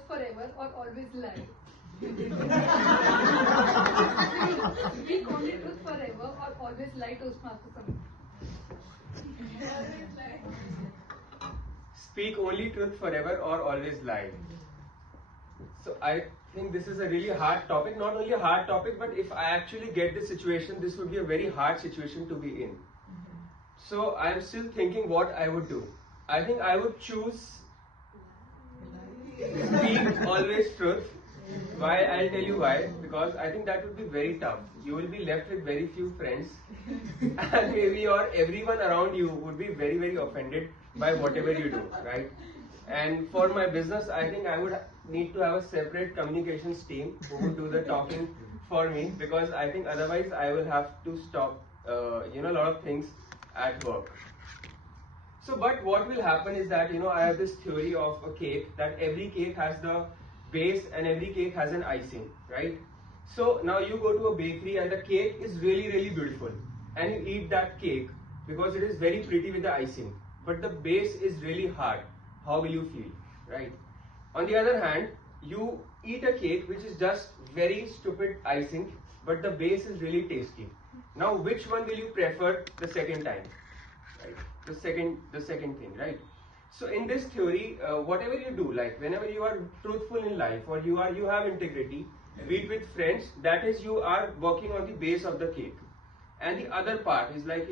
truth forever or always lie? Speak only truth forever or always lie, Toastmasters community? Speak only truth forever or always lie. So I think this is a really hard topic. Not only a hard topic, but if I actually get this situation, this would be a very hard situation to be in. So I'm still thinking what I would do. I think I would choose speak always truth. Why? I'll tell you why. Because I think that would be very tough. You will be left with very few friends, and maybe or everyone around you would be very, very offended by whatever you do, right? And for my business, I think I would need to have a separate communications team who would do the talking for me, because I think otherwise I will have to stop, a lot of things at work. So, but what will happen is that, I have this theory of a cake, that every cake has the base and every cake has an icing, right? So now you go to a bakery and the cake is really, really beautiful, and you eat that cake because it is very pretty with the icing, but the base is really hard. How will you feel, right? On the other hand, you eat a cake which is just very stupid icing, but the base is really tasty. Now, which one will you prefer the second time, right? The second thing, right? So in this theory, whatever you do, like whenever you are truthful in life or you have integrity, be it with friends, that is, you are working on the base of the cake. And the other part is like,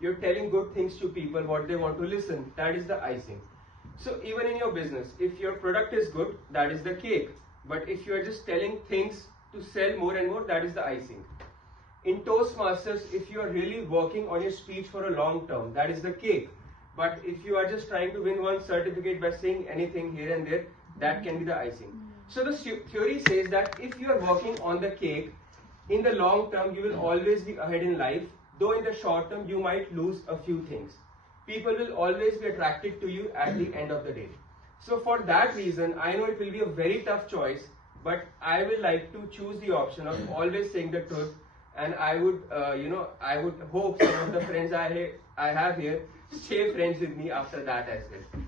you're telling good things to people, what they want to listen, that is the icing. So even in your business, if your product is good, that is the cake. But if you are just telling things to sell more and more, that is the icing. In Toastmasters, if you are really working on your speech for a long term, that is the cake. But if you are just trying to win one certificate by saying anything here and there, that can be the icing. So the theory says that if you are working on the cake, in the long term, you will always be ahead in life, though in the short term, you might lose a few things. People will always be attracted to you at the end of the day. So for that reason, I know it will be a very tough choice, but I will like to choose the option of always saying the truth. And I would, I would hope some of the friends I have here stay friends with me after that as well.